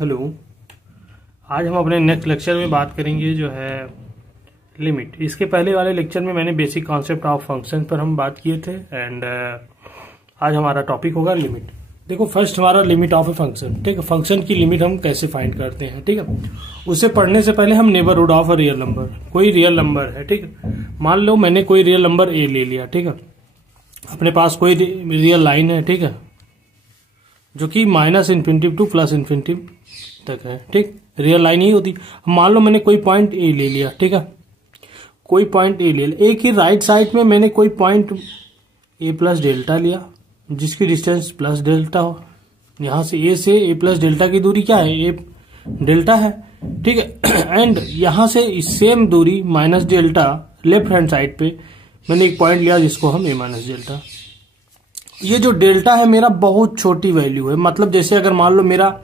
Hello. आज हम अपने नेक्स्ट लेक्चर में बात करेंगे जो है लिमिट। इसके पहले वाले लेक्चर में मैंने बेसिक कॉन्सेप्ट ऑफ फंक्शन पर हम बात किए थे एंड आज हमारा टॉपिक होगा लिमिट। देखो फर्स्ट हमारा लिमिट ऑफ ए फंक्शन, ठीक है। फंक्शन की लिमिट हम कैसे फाइंड करते हैं, ठीक है। उसे पढ़ने से पहले हम neighbourhood of a real number, कोई रियल नंबर है, ठीक है। मान लो मैंने कोई रियल नंबर ए ले लिया, ठीक है। अपने पास कोई रियल लाइन है, ठीक है, जो कि -∞ टू +∞ तक है, ठीक। रियल लाइन ही होती। मान लो मैंने कोई पॉइंट ए ले लिया, ठीक है। कोई पॉइंट ए ले लिया, एक ही राइट साइड में मैंने कोई पॉइंट ए प्लस डेल्टा लिया जिसकी डिस्टेंस प्लस डेल्टा हो। यहां से ए से ए प्लस डेल्टा की दूरी क्या है, ए डेल्टा है, ठीक है। एंड यहां से सेम दूरी minus delta left hand side पे मैंने एक पॉइंट लिया जिसको हम ए माइनस डेल्टा। ये जो डेल्टा है मेरा बहुत छोटी वैल्यू है, मतलब जैसे अगर मान लो मेरा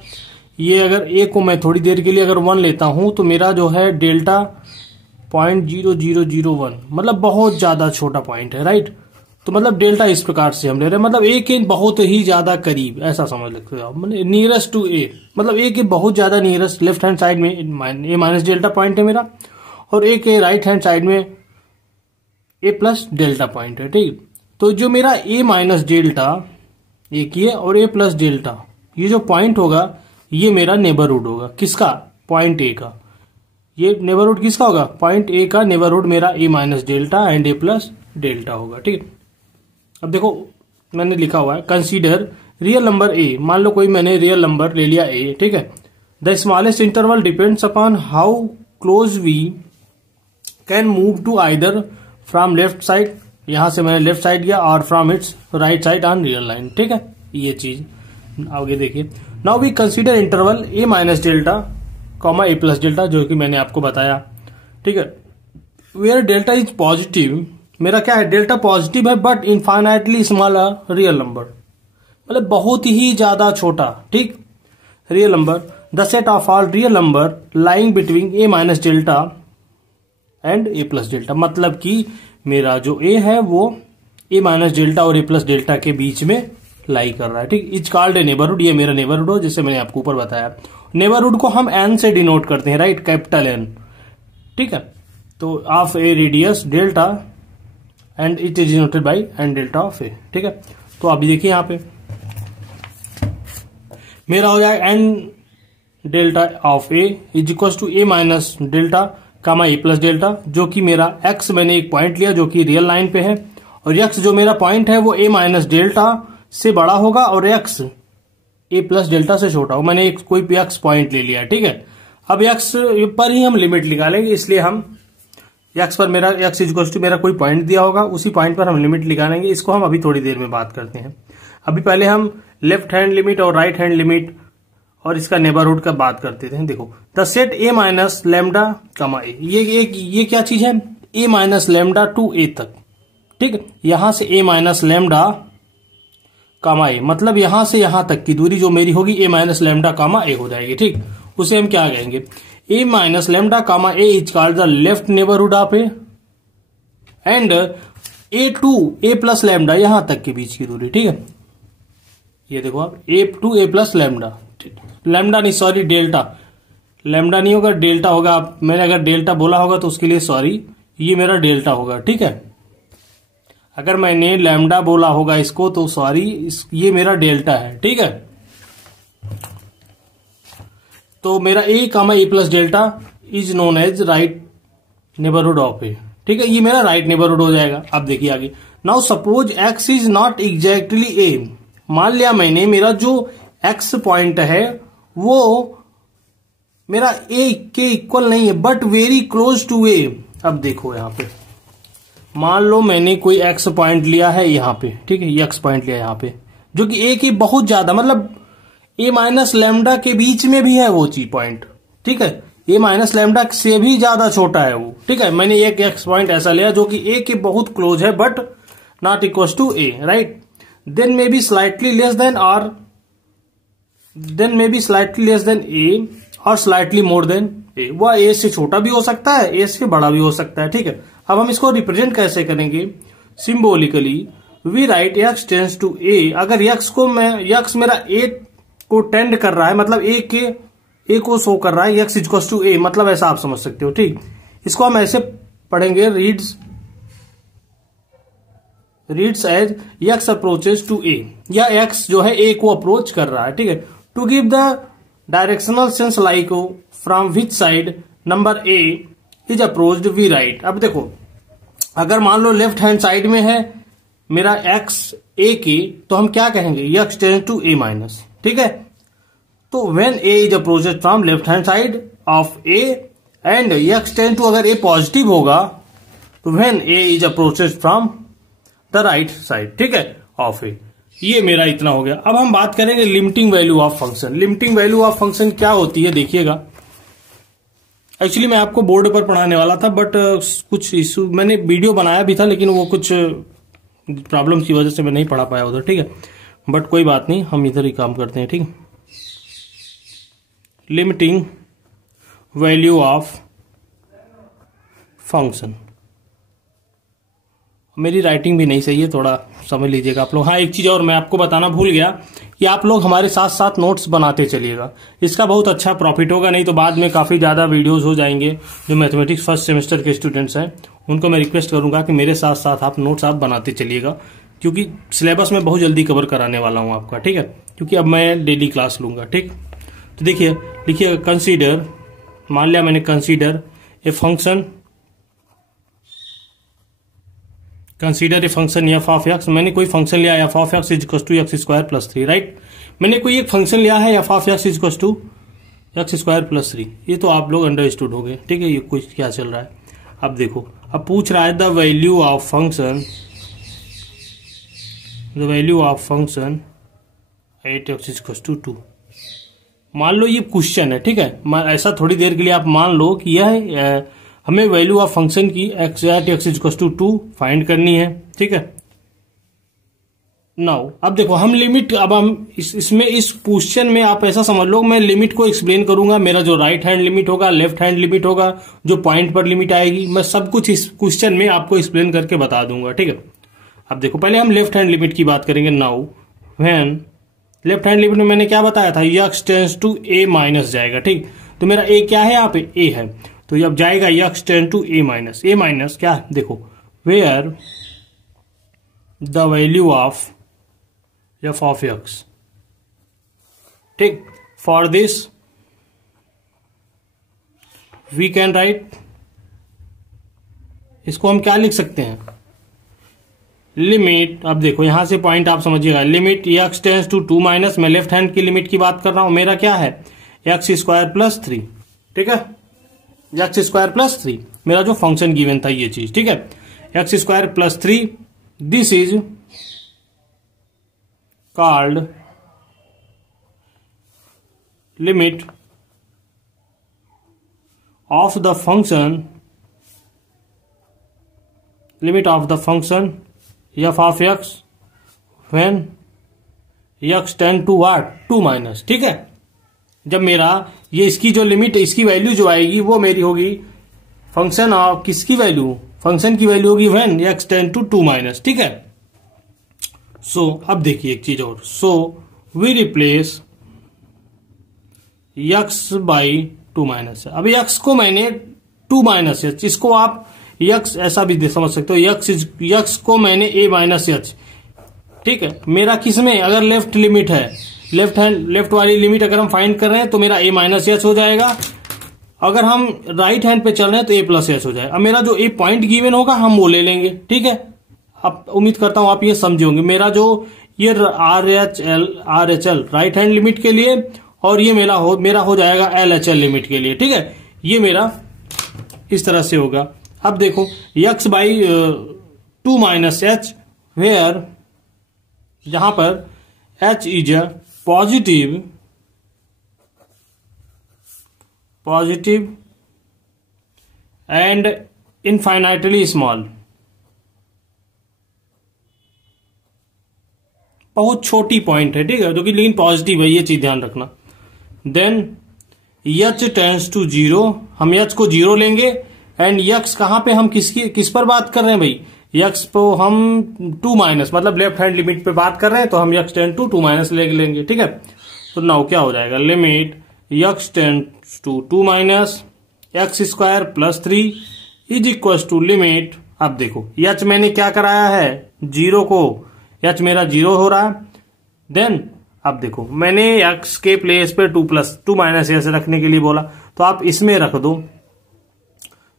ये अगर ए को मैं थोड़ी देर के लिए अगर 1 लेता हूं तो मेरा जो है डेल्टा 0.0001, मतलब बहुत ज्यादा छोटा पॉइंट है, राइट। तो मतलब डेल्टा इस प्रकार से हम ले रहे हैं, मतलब ए के बहुत ही ज्यादा करीब, ऐसा समझ सकते हो आप, मतलब नियरेस्ट टू ए, मतलब ए के बहुत ज्यादा नियरेस्ट लेफ्ट हैंड साइड में ए माइनस डेल्टा पॉइंट है मेरा, और ए के राइट हैंड साइड में ए प्लस डेल्टा पॉइंट है, ठीक। तो जो मेरा ए माइनस डेल्टा एक ही है और ए प्लस डेल्टा, ये जो पॉइंट होगा ये मेरा नेबरहुड होगा। किसका? पॉइंट ए का। ये नेबरहुड किसका होगा? पॉइंट ए का नेबरहुड मेरा a minus delta and a plus delta होगा, ठीक है। अब देखो मैंने लिखा हुआ है कंसीडर रियल नंबर ए। मान लो कोई मैंने रियल नंबर ले लिया ए, ठीक है। The smallest interval depends upon how close we can move to either from left side, यहां से मैंने लेफ्ट साइड गया, और from its right side on real line, ठीक है। ये चीज आगे देखिए। Now we consider interval a minus delta comma a plus delta, जो कि मैंने आपको बताया, ठीक है। वेयर डेल्टा इज पॉजिटिव, मेरा क्या है, डेल्टा पॉजिटिव है but infinitely small real number, मतलब बहुत ही ज्यादा छोटा, ठीक। Real number the set of all real number lying between A minus delta and a plus delta, मतलब कि मेरा जो ए है वो ए माइनस डेल्टा और ए प्लस डेल्टा के बीच में लाई कर रहा है, ठीक। इज कॉल्ड ए नेबरहुड, ये मेरा नेबरहुड हो, जैसे मैंने आपको ऊपर बताया। नेबरहुड को हम एन से डिनोट करते हैं, राइट, कैपिटल एन, ठीक है। तो of a radius delta and it is denoted by N delta of a, ठीक है। तो अभी देखिए यहां पे मेरा हो जाएगा n delta of a is equal to a minus delta comma a plus delta, जो कि मेरा एक्स मैंने एक पॉइंट लिया जो कि रियल लाइन पे है, और एक्स जो मेरा पॉइंट है वो ए माइनस डेल्टा से बड़ा होगा और एक्स ए प्लस डेल्टा से छोटा होगा। मैंने एक कोई एक्स पॉइंट ले लिया, ठीक है। अब एक्स पर ही हम लिमिट निकालेंगे, इसलिए हम एक्स पर मेरा एक्स इक्वल टू मेरा कोई पॉइंट दिया होगा, उसी पॉइंट पर हम लिमिट निकालेंगे। इसको हम अभी थोड़ी देर में बात करते हैं। अभी पहले हम लेफ्ट हैंड लिमिट और राइट हैंड लिमिट और इसका नेबरहुड का बात करते थे। देखो the set A minus lambda कमा ए, ये क्या चीज है, ए माइनस लेमडा टू ए तक, ठीक है। यहां से ए माइनस लेमडा कामा ए, मतलब यहां से यहां तक की दूरी जो मेरी होगी ए माइनस लेमडा कामा ए हो जाएगी, ठीक। उसे हम क्या कहेंगे, a minus lambda comma a is called the left neighbourhood of a, and a to a plus lambda यहां तक के बीच की दूरी, ठीक है। ये देखो आप a to a plus lambda, lambda नहीं सॉरी डेल्टा, लेमडा नहीं होगा डेल्टा होगा। मैंने अगर डेल्टा बोला होगा तो उसके लिए सॉरी, ये मेरा डेल्टा होगा, ठीक है। अगर मैंने लैम्डा बोला होगा इसको तो सॉरी, ये मेरा डेल्टा है, ठीक है। तो मेरा a comma a plus delta is known as right neighbourhood of a, ठीक है। ये मेरा राइट नेबरहुड हो जाएगा। अब देखिए आगे, now suppose x is not exactly a, मान लिया मैंने मेरा जो एक्स पॉइंट है वो मेरा ए के इक्वल नहीं है बट वेरी क्लोज टू ए। अब देखो यहां पे मान लो मैंने कोई एक्स पॉइंट लिया है यहां पे, ठीक है, एक्स पॉइंट लिया यहां पे जो कि ए की बहुत ज्यादा, मतलब ए माइनस लैम्डा के बीच में भी है वो चीज पॉइंट, ठीक है। ए माइनस लैम्डा से भी ज्यादा छोटा है वो, ठीक है। मैंने एक एक्स पॉइंट ऐसा लिया जो कि ए के बहुत क्लोज है but not equal to a, right. Then may be slightly less than और then may be slightly less than a और स्लाइटली मोर देन ए, वह ए से छोटा भी हो सकता है, ए से बड़ा भी हो सकता है, ठीक है। अब हम इसको रिप्रेजेंट कैसे करेंगे, symbolically we write x tends to a. अगर एक्स को मैं एक्स मेरा ए को टेंड कर रहा है, मतलब ए के ए को शो कर रहा है एक्स इक्वल्स टू ए, मतलब ऐसा आप समझ सकते हो। ठीक, इसको हम ऐसे पढ़ेंगे, reads as x approaches to a, या एक्स जो है ए को अप्रोच कर रहा है। ठीक है, to give the directional sense like from which side number a is approached we write. अब देखो, अगर मान लो लेफ्ट हैंड साइड में है मेरा एक्स ए की, तो हम क्या कहेंगे, x tends to a minus. ठीक है, तो when a is approached from left hand side of a and x tends to, अगर ए पॉजिटिव होगा तो when a is approached from the right side, ठीक है, ऑफ ए। ये मेरा इतना हो गया। अब हम बात करेंगे limiting value of function. Limiting value of function क्या होती है, देखिएगा। एक्चुअली मैं आपको बोर्ड पर पढ़ाने वाला था, बट कुछ इशू, मैंने वीडियो बनाया भी था लेकिन वो कुछ प्रॉब्लम की वजह से मैं नहीं पढ़ा पाया उधर। ठीक है, बट कोई बात नहीं, हम इधर ही काम करते हैं। ठीक है, लिमिटिंग वैल्यू ऑफ फंक्शन। मेरी राइटिंग भी नहीं सही है, थोड़ा समझ लीजिएगा आप लोग। हाँ, एक चीज और मैं आपको बताना भूल गया कि आप लोग हमारे साथ साथ नोट्स बनाते चलिएगा, इसका बहुत अच्छा प्रॉफिट होगा। नहीं तो बाद में काफी ज्यादा वीडियोस हो जाएंगे। जो मैथमेटिक्स फर्स्ट सेमेस्टर के स्टूडेंट्स हैं उनको मैं रिक्वेस्ट करूंगा कि मेरे साथ साथ आप नोट्स आप बनाते चलिएगा, क्योंकि सिलेबस में बहुत जल्दी कवर कराने वाला हूं आपका। ठीक है, क्योंकि अब मैं डेली क्लास लूंगा। ठीक, तो देखिए, लिखिए कंसीडर, मान लिया मैंने consider a function, consider a function f of x. मैंने कोई फंक्शन लिया f of x is equal to x square plus 3, right. मैंने कोई एक फंक्शन लिया है f of x is equal to x square plus 3। ये तो आप लोग अंडरस्टूड हो गए। ठीक है, ये कुछ क्या चल रहा है। अब देखो, अब पूछ रहा है the value of function, the value of function 8x is equal to 2। मान लो ये क्वेश्चन है। ठीक है, ऐसा थोड़ी देर के लिए आप मान लो कि यह हमें वैल्यू ऑफ फंक्शन की x is equal to 2 find करनी है। ठीक है, नाउ अब देखो हम लिमिट, अब हम इसमें इस क्वेश्चन में आप ऐसा समझ लो, मैं लिमिट को एक्सप्लेन करूंगा। मेरा जो राइट हैंड लिमिट होगा, लेफ्ट हैंड लिमिट होगा, जो पॉइंट पर लिमिट आएगी, मैं सब कुछ इस क्वेश्चन में आपको एक्सप्लेन करके बता दूंगा। ठीक है, अब देखो, पहले हम लेफ्ट हैंड लिमिट की बात करेंगे। Now when left hand limit में मैंने क्या बताया था, x tends to a minus जाएगा। ठीक, तो मेरा ए क्या है, यहाँ पे ए है, तो अब जाएगा x tend to a minus. A minus क्या, देखो, where the value of f of x. ठीक, for this we can write, इसको हम क्या लिख सकते हैं, लिमिट। अब देखो यहां से पॉइंट आप समझिएगा, limit x tends to 2 minus, मैं लेफ्ट हैंड की लिमिट की बात कर रहा हूं, मेरा क्या है एक्स स्क्वायर प्लस 3। ठीक है, एक्स स्क्वायर प्लस 3 मेरा जो फंक्शन गिवन था ये चीज। ठीक है, x square plus 3, this is called limit of the function, limit of the function f of x when x tend to what, 2 minus. ठीक है, जब मेरा ये इसकी जो लिमिट, इसकी वैल्यू जो आएगी वो मेरी होगी फंक्शन ऑफ किसकी वैल्यू, फंक्शन की वैल्यू होगी when x tend to 2 minus. ठीक है, सो अब देखिए एक चीज और, so we replace x by 2 minus. अब एक्स को मैंने 2 माइनस एच, इसको आप एक्स ऐसा भी समझ सकते हो, एक्स को मैंने ए माइनस एच। ठीक है, मेरा किसमें, अगर लेफ्ट लिमिट है, लेफ्ट वाली लिमिट अगर हम फाइंड कर रहे हैं तो मेरा ए माइनस एच हो जाएगा। अगर हम राइट हैंड पे चल रहे हैं तो ए प्लस एच हो जाएगा। अब मेरा जो ए पॉइंट गिवन होगा हम वो ले लेंगे। ठीक है, अब उम्मीद करता हूं आप ये समझे होंगे। मेरा जो ये R H L right hand limit के लिए, और ये मेरा हो जाएगा एल एच एल लिमिट के लिए। ठीक है, ये मेरा इस तरह से होगा। अब देखो x by 2 minus h, where जहां पर h is a positive and infinitely small, बहुत छोटी पॉइंट है। ठीक है, जो कि लेकिन पॉजिटिव है, ये चीज ध्यान रखना। देन एच टेंड्स टू 0, हम एच को 0 लेंगे। एंड एक्स कहां पे, हम किस पर बात कर रहे हैं भाई, एक्स को हम 2 माइनस, मतलब लेफ्ट हैंड लिमिट पे बात कर रहे हैं, तो हम एक्स टेंड टू 2 माइनस ले लेंगे। ठीक है, तो नाउ क्या हो जाएगा, limit x tends to 2 minus x square plus 3 is equal to limit. अब देखो h मैंने क्या कराया है, जीरो को, h मेरा 0 हो रहा है। देन अब देखो मैंने x के प्लेस पे 2 माइनस एच रखने के लिए बोला, तो आप इसमें रख दो,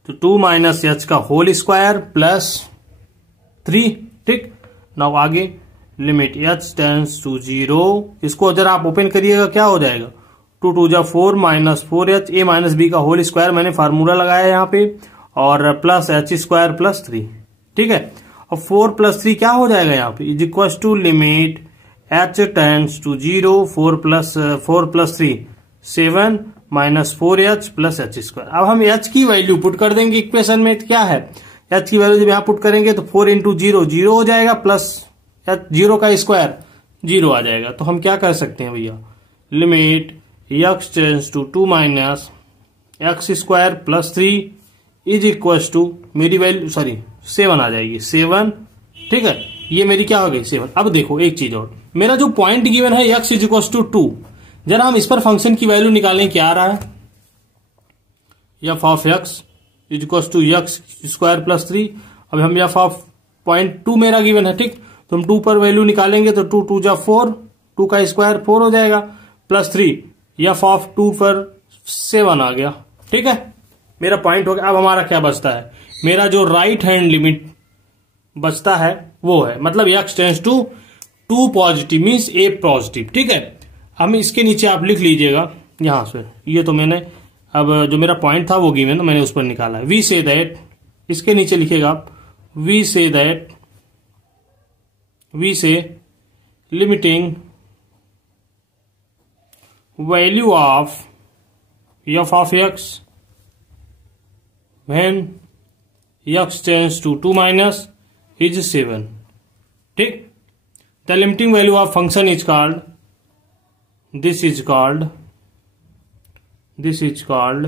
तो 2 माइनस एच का होल स्क्वायर प्लस 3। ठीक, नाउ आगे लिमिट h टेंड्स टू 0, इसको अगर आप ओपन करिएगा क्या हो जाएगा, 2 2 जा 4 minus 4h a minus b का होल स्क्वायर, मैंने फार्मूला लगाया यहाँ पे, और प्लस एच स्क्वायर प्लस 3। ठीक है, अब 4 प्लस 3 क्या हो जाएगा यहाँ पे, is equal to limit h tends to 0, 4 plus 3 7 minus 4h plus h square. अब हम h की वैल्यू पुट कर देंगे इक्वेशन में, क्या है h की वैल्यू जब यहां पुट करेंगे तो 4 इंटू 0 0 हो जाएगा, प्लस 0 का स्क्वायर 0 आ जाएगा। तो हम क्या कर सकते हैं भैया, limit x tends to 2 minus x square plus 3 is equal to मेरी वैल्यू 7 आ जाएगी, 7। ठीक है, ये मेरी क्या हो गई 7। अब देखो एक चीज और, मेरा जो पॉइंट गिवन है x इज इक्वल टू 2, जरा हम इस पर फंक्शन की वैल्यू निकालें, क्या आ रहा है, f of x is equal to x square plus 3। अब हम एफ ऑफ 0.2 मेरा गिवन है, ठीक, तो हम 2 पर वैल्यू निकालेंगे तो 2 2 जा 4, 2 का स्क्वायर 4 हो जाएगा, प्लस 3 एफ ऑफ 2 पर 7 आ गया। ठीक है, मेरा पॉइंट हो गया। अब हमारा क्या बचता है, मेरा जो राइट हैंड लिमिट बचता है वो है, मतलब x tends to 2 positive means a positive. ठीक है, हम इसके नीचे आप लिख लीजिएगा यहां से, ये तो मैंने अब जो मेरा पॉइंट था वो गिवन, मैंने उस पर निकाला है। वी से दैट, इसके नीचे लिखेगा आप, we say limiting value of f of x when x tends to 2 minus is 7। ठीक, the limiting value of function is called, this is called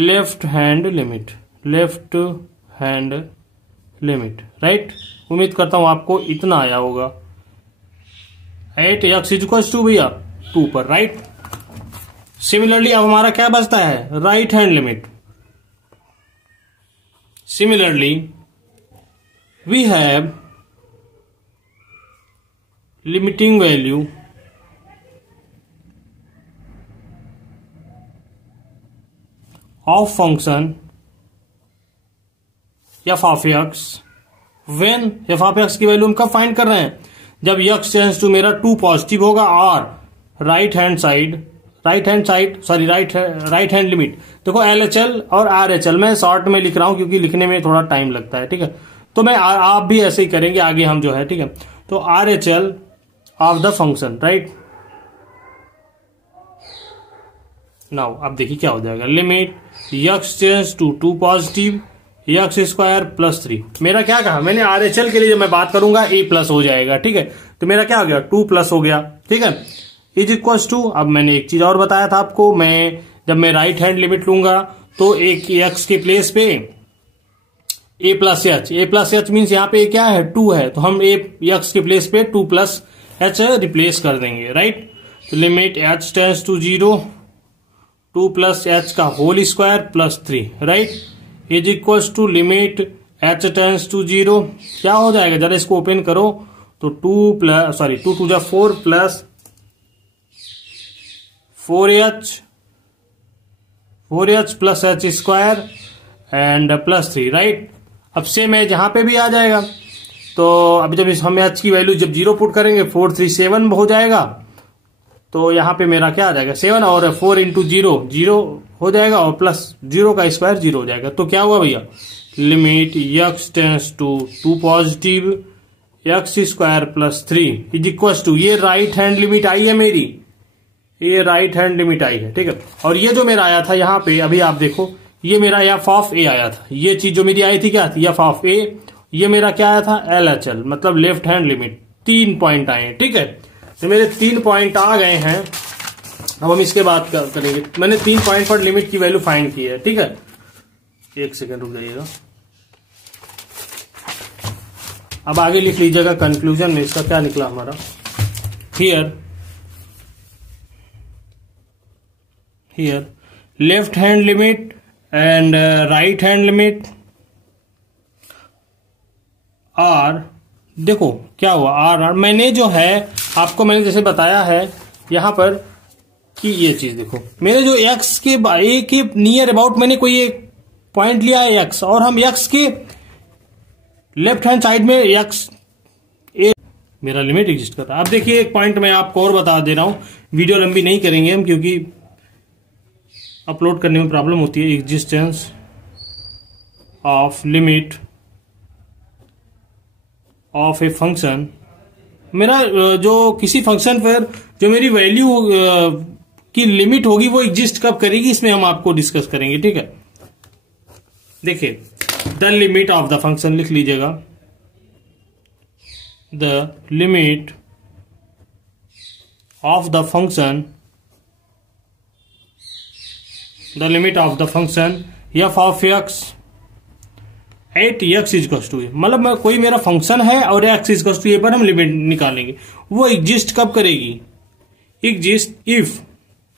left hand limit, right. उम्मीद करता हूं आपको इतना आया होगा। At x is equal to भैया 2 पर, राइट। सिमिलरली अब हमारा क्या बचता है, right hand limit. Similarly we have limiting value of function f of x when f of x की वैल्यू हम कब फाइंड कर रहे हैं, जब x टेंड्स टू मेरा 2 पॉजिटिव होगा और राइट हैंड लिमिट। देखो LHL और RHL मैं शॉर्ट में लिख रहा हूं क्योंकि लिखने में थोड़ा टाइम लगता है। ठीक है, तो मैं आप भी ऐसे ही करेंगे आगे हम जो है। ठीक है, तो RHL of the function, right. Now अब देखिए क्या हो जाएगा, limit x tends to 2 positive x square plus 3। मेरा क्या कहा मैंने, RHL के लिए जब मैं बात करूंगा a प्लस हो जाएगा। ठीक है, तो मेरा क्या हो गया 2 प्लस हो गया। ठीक है, इज इक्वल टू, अब मैंने एक चीज और बताया था आपको, जब मैं राइट हैंड लिमिट लूंगा तो एक x के प्लेस पे a प्लस एच मीन्स यहाँ पे क्या है 2 है, तो हम x के प्लेस पे 2 प्लस h रिप्लेस कर देंगे, राइट। तो limit h tends to 0, 2 plus h का whole square plus 3, right, is equal to limit h tends to 0 क्या हो जाएगा, जरा इसको ओपन करो तो 2 2 जा 4 plus 4h plus h square and plus 3, right. अब सेम है जहां पे भी आ जाएगा, तो अभी जब हम h की वैल्यू जब 0 पुट करेंगे 4 3 7 हो जाएगा, तो यहाँ पे मेरा क्या आ जाएगा 7 और 4 इंटू 0 हो जाएगा और प्लस 0 का स्क्वायर 0 हो जाएगा। तो क्या हुआ भैया, limit x tends to 2 positive x square plus 3 is equal to, ये राइट हैंड लिमिट आई है मेरी, ये राइट हैंड लिमिट आई है। ठीक है, और ये जो मेरा आया था यहाँ पे अभी आप देखो, ये मेरा एफ ऑफ ए आया था, ये चीज जो मेरी आई थी क्या थी एफ ऑफ ए, ये मेरा क्या आया था LHL मतलब लेफ्ट हैंड लिमिट। 3 पॉइंट आए हैं। ठीक है, तो मेरे 3 पॉइंट आ गए हैं। अब हम इसके बाद करेंगे, मैंने 3 पॉइंट पर लिमिट की वैल्यू फाइंड की है। ठीक है, एक सेकंड रुक जाइएगा, अब आगे लिख लीजिएगा कंक्लूजन में इसका क्या निकला हमारा। Here here left hand limit and right hand limit r, देखो क्या हुआ r मैंने जो है आपको मैंने जैसे बताया है यहां पर कि ये चीज देखो, मेरे जो x के a के नियर अबाउट मैंने कोई एक पॉइंट लिया है x, और हम x के लेफ्ट हैंड साइड में x a मेरा लिमिट एग्जिस्ट कर रहा है। अब देखिए एक पॉइंट मैं आपको और बता दे रहा हूं, वीडियो लंबी नहीं करेंगे हम क्योंकि अपलोड करने में प्रॉब्लम होती है। Existence of limit of a function, मेरा जो किसी फंक्शन पर जो मेरी वैल्यू की लिमिट होगी वो एग्जिस्ट कब करेगी, इसमें हम आपको डिस्कस करेंगे। ठीक है, देखिए the limit of the function लिख लीजिएगा, the limit of the function, the limit of the function f of x at x equals to a, मतलब कोई मेरा फंक्शन है और एक्स इजकल्स टू ए पर हम लिमिट निकालेंगे, वो एग्जिस्ट कब करेगी, एग्जिस्ट इफ,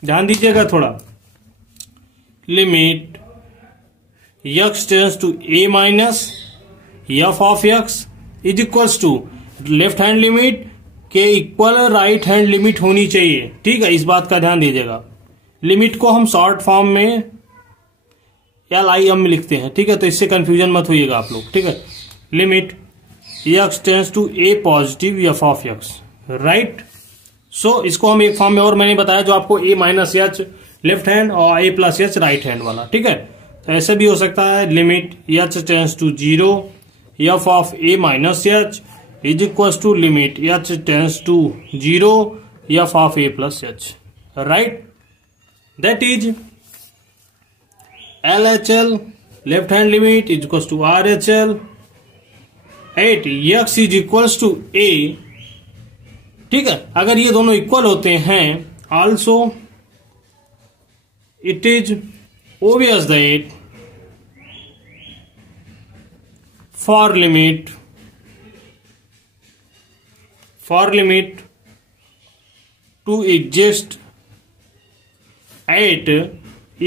ध्यान दीजिएगा थोड़ा, limit x tends to a minus f of x is equals to left hand limit के इक्वल राइट हैंड लिमिट होनी चाहिए। ठीक है, इस बात का ध्यान दीजिएगा। लिमिट को हम शॉर्ट फॉर्म में LIM में लिखते हैं। ठीक है, तो इससे कंफ्यूजन मत होइएगा आप लोग। ठीक है, limit x tends to a positive f of x, right. So इसको हम एक फॉर्म में और मैंने बताया जो आपको a minus h left hand और a plus h right hand वाला। ठीक है, तो ऐसे भी हो सकता है, limit h tends to 0 f of a minus h is equal to limit h tends to 0 f of a plus h, right. That is LHL left hand limit is equal to RHL at x is equal to A। ठीक है, अगर ये दोनों equal होते हैं, also it is obvious that for limit to exist at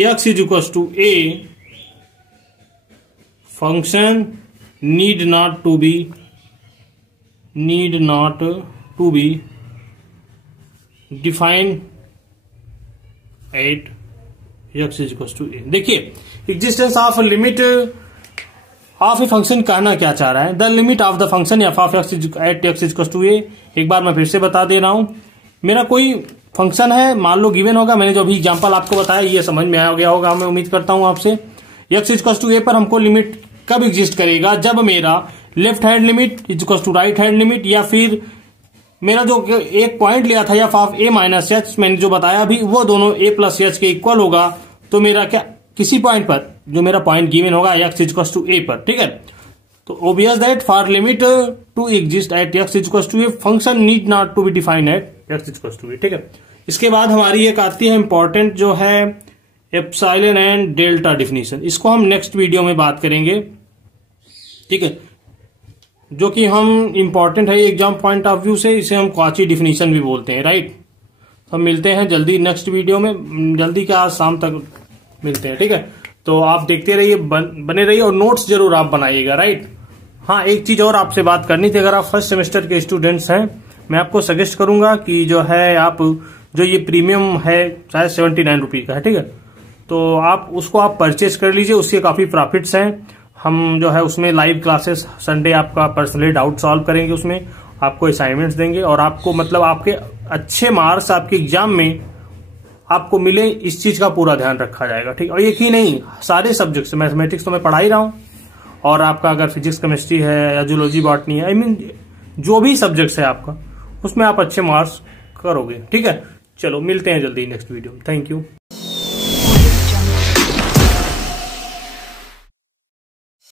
x is equals to a, function need not to be defined at x is equals to a। देखिए existence of limit of a function कहना क्या चाह रहा है, the limit of the function f of x at x is equal to a. एक बार मैं फिर से बता दे रहा हूं, मेरा कोई फंक्शन है, मान लो गिवन होगा, मैंने जो अभी एग्जांपल आपको बताया ये समझ में आ गया होगा, मैं उम्मीद करता हूं आपसे। X is equal to a पर हमको लिमिट कब एग्जिस्ट करेगा, जब मेरा left hand limit is equal to right hand limit, या फिर मेरा जो एक पॉइंट लिया था f of a minus h, मैंने जो बताया अभी, वो दोनों ए प्लस एच के इक्वल होगा, तो मेरा क्या किसी पॉइंट पर जो मेरा पॉइंट गिवन होगा x is equal to a पर। ठीक है, तो obvious that for limit to exist at x is equal to a, function need not to be defined at x is equal to a. ठीक है, इसके बाद हमारी एक आती है इंपॉर्टेंट जो है एप्सिलॉन एंड डेल्टा डिफिनीशन, इसको हम नेक्स्ट वीडियो में बात करेंगे। ठीक है, जो कि हम इंपॉर्टेंट है एग्जाम पॉइंट ऑफ व्यू से, इसे हम क्वाची डिफिनीशन भी बोलते हैं, राइट। हम मिलते हैं जल्दी नेक्स्ट वीडियो में, जल्दी क्या आज शाम तक मिलते हैं। ठीक है, तो आप देखते रहिए, बने रहिए और नोट्स जरूर आप बनाइएगा, राइट। हाँ, एक चीज और आपसे बात करनी थी, अगर आप फर्स्ट सेमेस्टर के स्टूडेंट्स हैं, मैं आपको सजेस्ट करूंगा कि जो है आप जो ये प्रीमियम है शायद 79 रुपीज का है। ठीक है, तो आप उसको आप परचेज कर लीजिए, उसके काफी प्रॉफिट्स हैं। हम जो है उसमें लाइव क्लासेस, संडे आपका पर्सनली डाउट सॉल्व करेंगे, उसमें आपको असाइनमेंट्स देंगे और आपको मतलब आपके अच्छे मार्क्स आपके एग्जाम में आपको मिले, इस चीज का पूरा ध्यान रखा जाएगा। ठीक, और एक ही नहीं, सारे सब्जेक्ट्स, मैथमेटिक्स तो मैं पढ़ा ही रहा हूं, और आपका अगर फिजिक्स केमिस्ट्री है या जूलॉजी बॉटनी है, आई मीन जो भी सब्जेक्ट्स है आपका, उसमें आप अच्छे मार्क्स करोगे। ठीक है, चलो मिलते हैं जल्दी नेक्स्ट वीडियो में। Thank you.